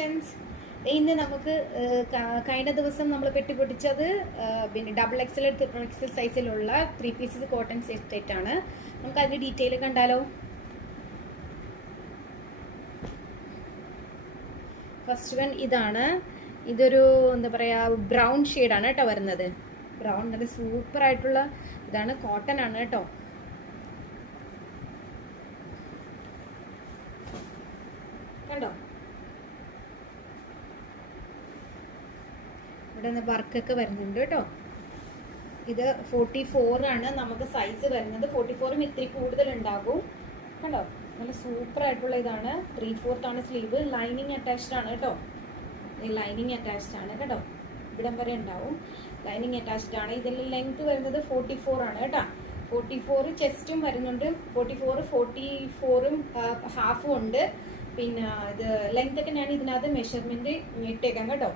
Fashions ഇന്ന് നമുക്ക് കഴിഞ്ഞ ദിവസം നമ്മൾ പെട്ടിപ്പൊട്ടിച്ചത് പിന്നെ ഡബിൾ എക്സൽ ട്രിപ്പിൾ എക്സൽ സൈസിലുള്ള ത്രീ പീസസ് കോട്ടൺ സെറ്റ് ആണ്. നമുക്ക് അതിന്റെ ഡീറ്റെയിൽ കണ്ടാലോ? ഫസ്റ്റ് വൺ ഇതാണ്. ഇതൊരു എന്താ പറയാ ബ്രൗൺ ഷെയ്ഡാണ് കേട്ടോ വരുന്നത്. ബ്രൗൺ നല്ല സൂപ്പർ ആയിട്ടുള്ള ഇതാണ് കോട്ടൺ ആണ് കേട്ടോ കണ്ടോ ഇവിടെ നിന്ന് വർക്കൊക്കെ വരുന്നുണ്ട് കേട്ടോ. ഇത് ഫോർട്ടി ഫോർ ആണ്. നമുക്ക് സൈസ് വരുന്നത് ഫോർട്ടി ഫോറും ഇത്തിരി കൂടുതൽ ഉണ്ടാകും കണ്ടോ? നല്ല സൂപ്പർ ആയിട്ടുള്ള ഇതാണ്. ത്രീ ഫോർത്ത് ആണ് സ്ലീവ് ലൈനിങ് അറ്റാച്ച്ഡ് ആണ് കേട്ടോ. ലൈനിങ് അറ്റാച്ച്ഡ് ആണ് കേട്ടോ. ഇവിടം വരെ ഉണ്ടാവും. ലൈനിങ് അറ്റാച്ച്ഡ് ആണ്. ഇതിൽ ലെങ്ത് വരുന്നത് ഫോർട്ടി ഫോർ ആണ് കേട്ടോ. ഫോർട്ടി ഫോർ ചെസ്റ്റും വരുന്നുണ്ട്. ഫോർട്ടി ഫോർ ഫോർട്ടി ഫോറും ഹാഫും ഉണ്ട്. പിന്നെ ഇത് ലെങ്ത് ഒക്കെ ഞാൻ ഇതിനകത്ത് മെഷർമെന്റ് ഇട്ടേക്കാം കേട്ടോ.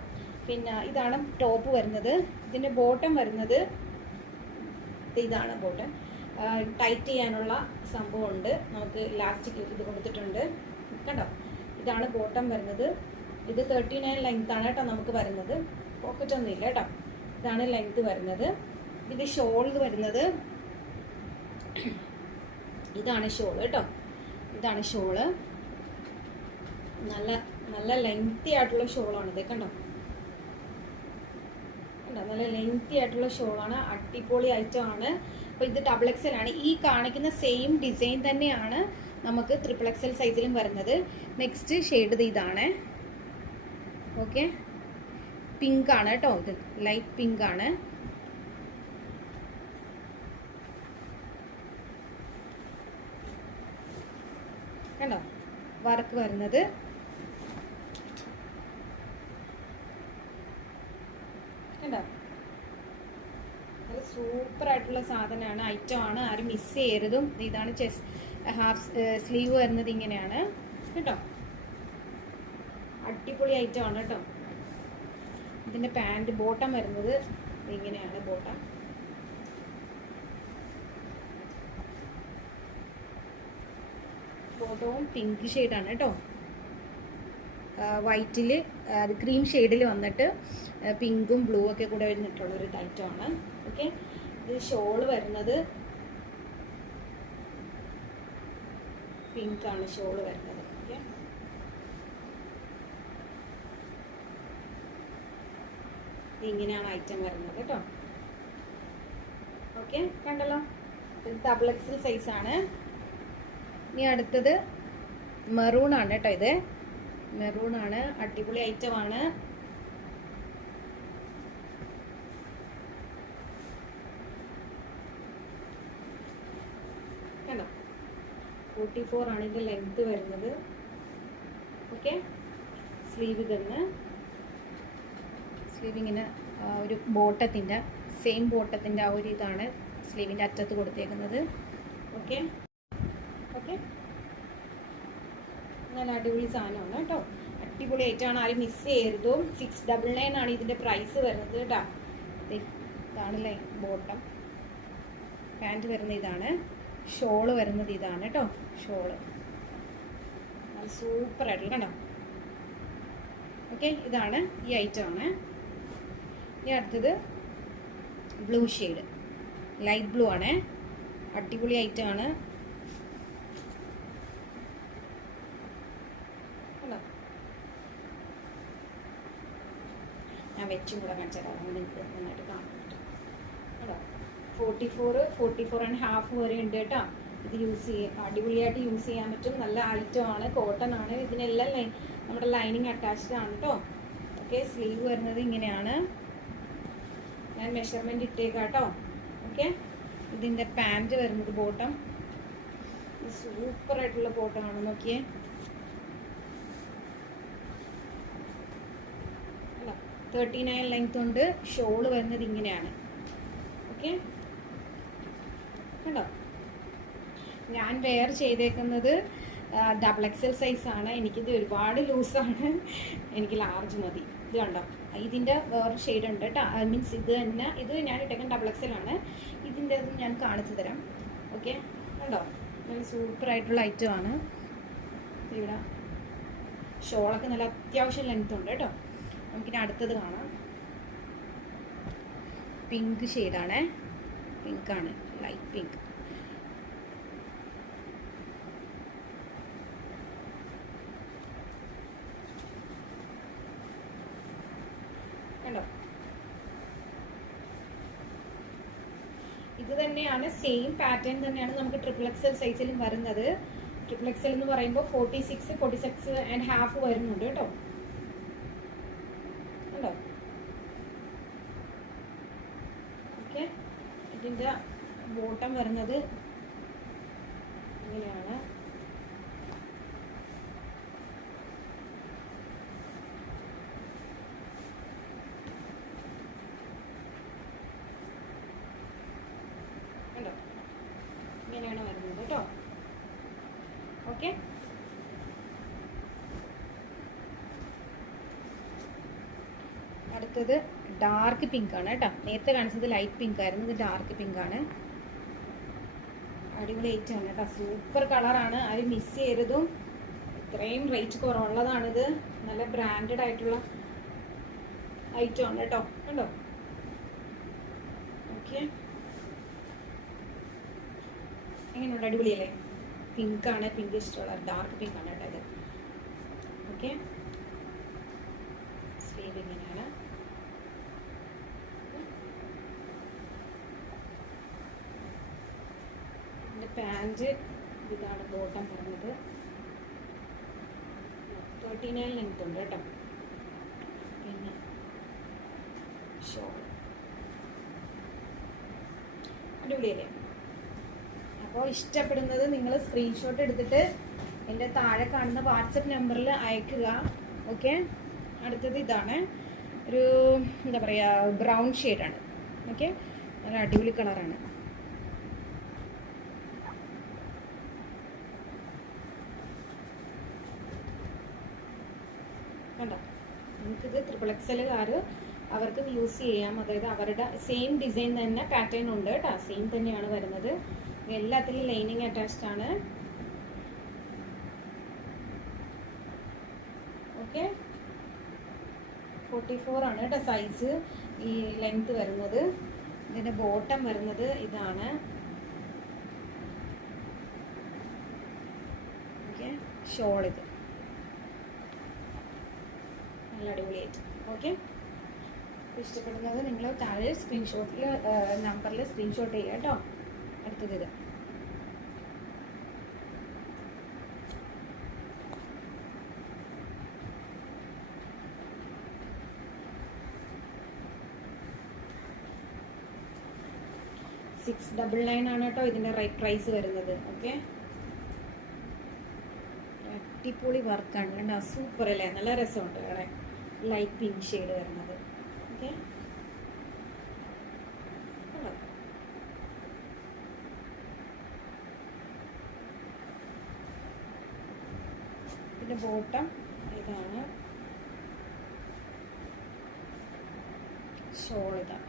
പിന്നെ ഇതാണ് ടോപ്പ് വരുന്നത്. ഇതിന്റെ ബോട്ടം വരുന്നത് ഇതാണ് ബോട്ടം. ടൈറ്റ് ചെയ്യാനുള്ള സംഭവം ഉണ്ട് നമുക്ക് ഇലാസ്റ്റിക് ഇത് കൊടുത്തിട്ടുണ്ട്. കണ്ടോ? ഇതാണ് ബോട്ടം വരുന്നത്. ഇത് തേർട്ടി നയൻ ലെങ്ത് ആണ് കേട്ടോ നമുക്ക് വരുന്നത്. പോക്കറ്റ് ഒന്നും ഇല്ല കേട്ടോ. ഇതാണ് ലെങ്ത് വരുന്നത്. ഇത് ഷോൾ വരുന്നത്. ഇതാണ് ഷോൾ കേട്ടോ. ഇതാണ് ഷോൾ നല്ല നല്ല ലെങ്തി ആയിട്ടുള്ള ഷോളാണ് ഇത് കണ്ടോ? കണ്ടോ നല്ല ലെങ്തി ആയിട്ടുള്ള ഷോളാണ് അടിപൊളി ഐറ്റം ആണ്. അപ്പോൾ ഇത് ഡബിൾ എക്സൽ ആണ്. ഈ കാണിക്കുന്ന സെയിം ഡിസൈൻ തന്നെയാണ് നമുക്ക് ട്രിപ്പിൾ എക്സൽ സൈസിലും വരുന്നത്. നെക്സ്റ്റ് ഷെയ്ഡ് ഇതാണ്. ഓക്കെ പിങ്ക് ആണ് കേട്ടോ ഇത്. ലൈറ്റ് പിങ്ക് ആണ്. കണ്ടോ? വർക്ക് വരുന്നത് കണ്ടോ നല്ല സൂപ്പർ ആയിട്ടുള്ള സാധനമാണ് ഐറ്റം ആണ്. ആരും മിസ് ചെയ്യരുതും. ഇതാണ് ചെസ് ഹാഫ് സ്ലീവ് വരുന്നത് ഇങ്ങനെയാണ്. കേട്ടോ? അടിപൊളി ഐറ്റം ആണ് കേട്ടോ. ഇതിന്റെ പാന്റ് ബോട്ടം വരുന്നത് ഇങ്ങനെയാണ് ബോട്ടം ബോട്ടവും പിങ്ക് ഷെയ്ഡാണ് കേട്ടോ. വൈറ്റിൽ അത് ക്രീം ഷെയ്ഡിൽ വന്നിട്ട് പിങ്കും ബ്ലൂ ഒക്കെ കൂടെ വരുന്നിട്ടുള്ള ഒരു ടൈറ്റാണ് ഓക്കെ ഇത് ഷോൾ വരുന്നത് പിങ്ക് ആണ് ഷോൾ വരുന്നത്. ഇങ്ങനെയാണ് ഐറ്റം വരുന്നത് കേട്ടോ. ഓക്കെ കണ്ടല്ലോ? ഇത് ഡബിൾ എക്സൽ സൈസ് ആണ്. ഇനി അടുത്തത് മെറൂൺ ആണ് കേട്ടോ ഇത്. മെറൂൺ ആണ് അടിപൊളി ഐറ്റം ആണ്. കണ്ടോ ഫോർട്ടി ഫോർ ആണ് ഇതിന്റെ ലെങ്ത്ത് വരുന്നത് ഓക്കെ സ്ലീവ് ഇതെന്ന് സ്ലീവിങ്ങിന് ഒരു ബോട്ടത്തിന്റെ സെയിം ബോട്ടത്തിന്റെ ആ ഒരു ഇതാണ് സ്ലീവിന്റെ അറ്റത്ത് കൊടുത്തേക്കുന്നത്. ഓക്കെ ഓക്കെ നല്ല അടിപൊളി സാധനമാണ് കേട്ടോ. അടിപൊളി ആയിട്ടാണ് ആരും മിസ് ചെയ്യരുതും. സിക്സ് ഡബിൾ നയൻ ആണ് ഇതിന്റെ പ്രൈസ് വരുന്നത് കേട്ടോ. ഇതാണ് ബോട്ടം പാന്റ് വരുന്ന ഇതാണ്. ഷോൾ വരുന്നത് ഇതാണ് കേട്ടോ ഷോൾ. സൂപ്പർ ആയിട്ടുള്ള കണ്ടോ? ഓക്കെ ഇതാണ് ഈ ഐറ്റം ആണ്. ഇനി അടുത്തത് ബ്ലൂ ഷെയ്ഡ് ലൈറ്റ് ബ്ലൂ ആണ്. അടിപൊളി ഐറ്റം ആണ്. ഞാൻ വെച്ചും കൂടെ കാണിച്ചു തരാം അതുകൊണ്ട് നിങ്ങൾക്ക് നന്നായിട്ട് കേട്ടോ forty four forty four and half വരെ ഉണ്ട് കേട്ടോ. ഇത് യൂസ് ചെയ്യാം അടിപൊളിയായിട്ട് യൂസ് ചെയ്യാൻ പറ്റും. നല്ല ഐറ്റം ആണ് കോട്ടൺ ആണ്. ഇതിനെല്ലാം ലൈ നമ്മുടെ ലൈനിങ് അറ്റാച്ച്ഡ് ആണ് കേട്ടോ. ഓക്കെ സ്ലീവ് വരുന്നത് ഇങ്ങനെയാണ്. ഞാൻ മെഷർമെന്റ് ഇട്ടേക്കാം കേട്ടോ. ഓക്കെ ഇതിന്റെ പാന്റ് വരുന്നത് ബോട്ടം സൂപ്പർ ആയിട്ടുള്ള ബോട്ടം ആണ് നോക്കിയേ. തേർട്ടി നയൻ ലെങ്ത് ഉണ്ട്. ഷോൾ വരുന്നത് ഇങ്ങനെയാണ്. ഓക്കെ കണ്ടോ ഞാൻ വെയർ ചെയ്തേക്കുന്നത് ഡബിൾ എക്സൽ സൈസ് ആണ്. എനിക്കിത് ഒരുപാട് ലൂസാണ് എനിക്ക് ലാർജ് മതി. ഇത് കണ്ടോ? ഇതിന്റെ വേറെ ഷെയ്ഡ് ഉണ്ട് കേട്ടോ മീൻസ് ഇത് തന്നെ ഇത് ഞാൻ ഇട്ടേക്കാൻ ഡബിൾ എക്സൽ ആണ്. ഇതിന്റെ ഞാൻ കാണിച്ചു തരാം. ഓക്കെ കണ്ടോ? നല്ല സൂപ്പർ ആയിട്ടുള്ള ഐറ്റം ആണ്. ഇവിടെ ഷോളൊക്കെ നല്ല അത്യാവശ്യം ലെങ്ത് ഉണ്ട് കേട്ടോ നമുക്കിനി അടുത്തത് കാണാം. പിങ്ക് ഷെയ്ഡാണേ പിങ്കാണ് ലൈറ്റ് pink. ഇത് തന്നെയാണ് സെയിം പാറ്റേൺ തന്നെയാണ് നമുക്ക് ട്രിപ്പിൾ എക്സൽ സൈസിലും വരുന്നത്. ട്രിപ്പിൾ എക്സൽ എന്ന് പറയുമ്പോൾ forty six forty six and half വരുന്നുണ്ട് കേട്ടോ. കണ്ടോ? ഇതിന്റെ ബോട്ടം വരുന്നത് ഇങ്ങനെയാണ്. കണ്ടോ? ഇങ്ങനെയാണ് വരുന്നത് കേട്ടോ. ഓക്കെ. അടുത്തത് ഡാർക്ക് പിങ്ക് ആണ് കേട്ടോ. നേരത്തെ കാണിച്ചത് ലൈറ്റ് പിങ്ക് ആയിരുന്നു ഇത് ഡാർക്ക് പിങ്ക് ആണ് അടിപൊളി ഐറ്റം ആണ് കേട്ടോ. സൂപ്പർ കളറാണ് ആരും മിസ് ചെയ്തതും ഇത്രയും റേറ്റ് കുറവുള്ളതാണിത്. നല്ല ബ്രാൻഡഡ് ആയിട്ടുള്ള ഐറ്റം ആണ് കേട്ടോ. കണ്ടോ? ഓക്കെ എങ്ങനെയുണ്ട്? അടിപൊളിയല്ലേ? പിങ്ക് ആണ്. പിങ്ക് ഇഷ്ടമുള്ള ഡാർക്ക് പിങ്ക് ആണ് കേട്ടോ ഇത്. ഓക്കെ സ്ലീവ് ഇങ്ങനെയാണ് ഇതിന്റെ പാന്റ് ഇതാണ് ബോട്ടം പറഞ്ഞത്. തേർട്ടി നയൻ ലെങ്ത് ഉണ്ട് കേട്ടോ. പിന്നെ ഷോൾ അടിപൊളിയല്ലേ? അപ്പോൾ ഇഷ്ടപ്പെടുന്നത് നിങ്ങൾ സ്ക്രീൻഷോട്ട് എടുത്തിട്ട് എന്റെ താഴെ കാണുന്ന വാട്സപ്പ് നമ്പറിൽ അയക്കുക. ഓക്കെ? അടുത്തത് ഇതാണ്. ഒരു എന്താ പറയുക ബ്രൗൺ ഷെയ്ഡാണ് ഓക്കെ? നല്ല അടിപൊളി കളറാണ് കണ്ടോ നമുക്കിത് ട്രിപ്പിൾ എക്സലുകാർ അവർക്ക് യൂസ് ചെയ്യാം. അതായത് അവരുടെ സെയിം ഡിസൈൻ തന്നെ പാറ്റേൺ ഉണ്ട് കേട്ടോ. സെയിം തന്നെയാണ് വരുന്നത്. എല്ലാത്തിലും ലൈനിങ് അറ്റാച്ച്ഡ് ആണ്. ഓക്കെ ഫോർട്ടി ഫോർ ആണ് കേട്ടോ സൈസ് ഈ ലെങ്ത് വരുന്നത്. ഇതിന്റെ ബോട്ടം വരുന്നത് ഇതാണ്. ഓക്കെ ഷോൾ ഇത്. നല്ല അടിപൊളിയായിട്ട്. ഓക്കെ ഇഷ്ടപ്പെടുന്നത് നിങ്ങൾ താഴെ സ്ക്രീൻഷോട്ടിൽ നമ്പറിൽ സ്ക്രീൻഷോട്ട് ചെയ്യുക കേട്ടോ. അടുത്തത് ഇത്. സിക്സ് ഡബിൾ നയൻ ആണ് കേട്ടോ ഇതിന്റെ റൈറ്റ് പ്രൈസ് വരുന്നത്. ഓക്കെ അടിപൊളി വർക്കാണ് കേട്ടോ സൂപ്പർ അല്ലേ? നല്ല രസമുണ്ട് കാണാൻ. ലൈറ്റ് പിങ്ക് ഷെയ്ഡ് വരുന്നത്. ഓക്കെ പിന്നെ ബോട്ടം ഇതാണ്. ഷോൾ ഇതാണ്.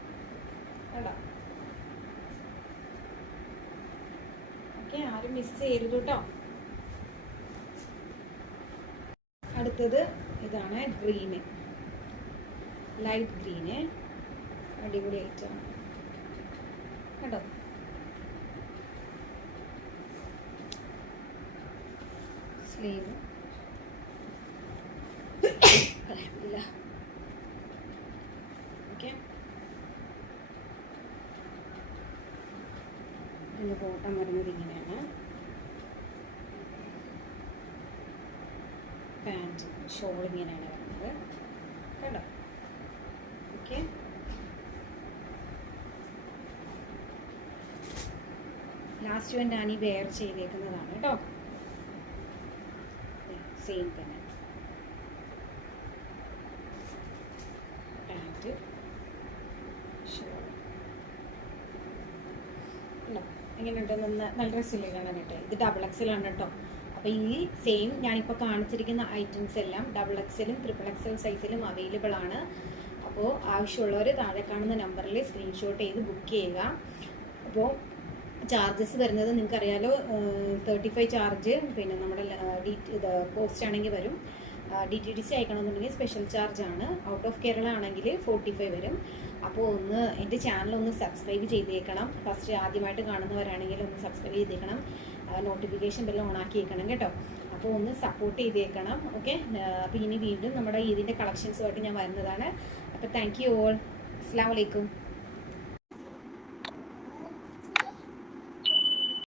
ഓക്കെ ആരും മിസ് ചെയ്യരുത് കേട്ടോ അടുത്തത് ഇതാണ് ഗ്രീന് ലൈറ്റ് ഗ്രീന്. അടിപൊളി ഐറ്റമാണ് കേട്ടോ സ്ലീവ്. ഓക്കെ. ഇതിന്റെ വരുന്നത് ഇങ്ങനെയാണ്. പാന്റ് ഷോൾ ഇങ്ങനെയാണ് വരുന്നത്. കണ്ടോ ഓക്കെ ലാസ്റ്റ് വൻ ആണ് ഈ വെയർ ചെയ്തേക്കുന്നതാണ് കേട്ടോ. സെയിം തന്നെ. പാന്റ് എങ്ങനെയുണ്ട് നിന്ന് നല്ല ഡ്രസ്സില്ലേ കാണാനായിട്ട്? ഇത് ഡബിൾ എക്സിലാണ് കേട്ടോ. അപ്പോൾ ഈ സെയിം ഞാനിപ്പോൾ കാണിച്ചിരിക്കുന്ന ഐറ്റംസ് എല്ലാം ഡബിൾ എക്സലും ട്രിപ്പിൾ എക്സൽ സൈസിലും അവൈലബിൾ ആണ്. അപ്പോൾ ആവശ്യമുള്ളവർ താഴെ കാണുന്ന നമ്പറിൽ സ്ക്രീൻഷോട്ട് ചെയ്ത് ബുക്ക് ചെയ്യുക. അപ്പോൾ ചാർജസ് വരുന്നത് നിങ്ങൾക്കറിയാലോ തേർട്ടി ഫൈവ് ചാർജ് പിന്നെ നമ്മുടെ ഡി ഇത് പോസ്റ്റ് ആണെങ്കിൽ വരും. ഡി ടി ഡി സി അയക്കണമെന്നുണ്ടെങ്കിൽ സ്പെഷ്യൽ ചാർജ് ആണ്. ഔട്ട് ഓഫ് കേരള ആണെങ്കിൽ ഫോർട്ടി ഫൈവ് വരും. അപ്പോൾ ഒന്ന് എന്റെ ചാനൽ ഒന്ന് സബ്സ്ക്രൈബ് ചെയ്തേക്കണം. ഫസ്റ്റ് ആദ്യമായിട്ട് കാണുന്നവരാണെങ്കിൽ ഒന്ന് സബ്സ്ക്രൈബ് ചെയ്തേക്കണം. നോട്ടിഫിക്കേഷൻ ബെല്ലാം ഓൺ ആക്കിയേക്കണം കേട്ടോ. അപ്പോൾ ഒന്ന് സപ്പോർട്ട് ചെയ്തേക്കണം. ഓക്കെ അപ്പോൾ ഇനി വീണ്ടും നമ്മുടെ ഇതിന്റെ കളക്ഷൻസുമായിട്ട് ഞാൻ വരുന്നതാണ്. അപ്പോൾ താങ്ക് യു ഓൾ അസ്സാം വലൈക്കും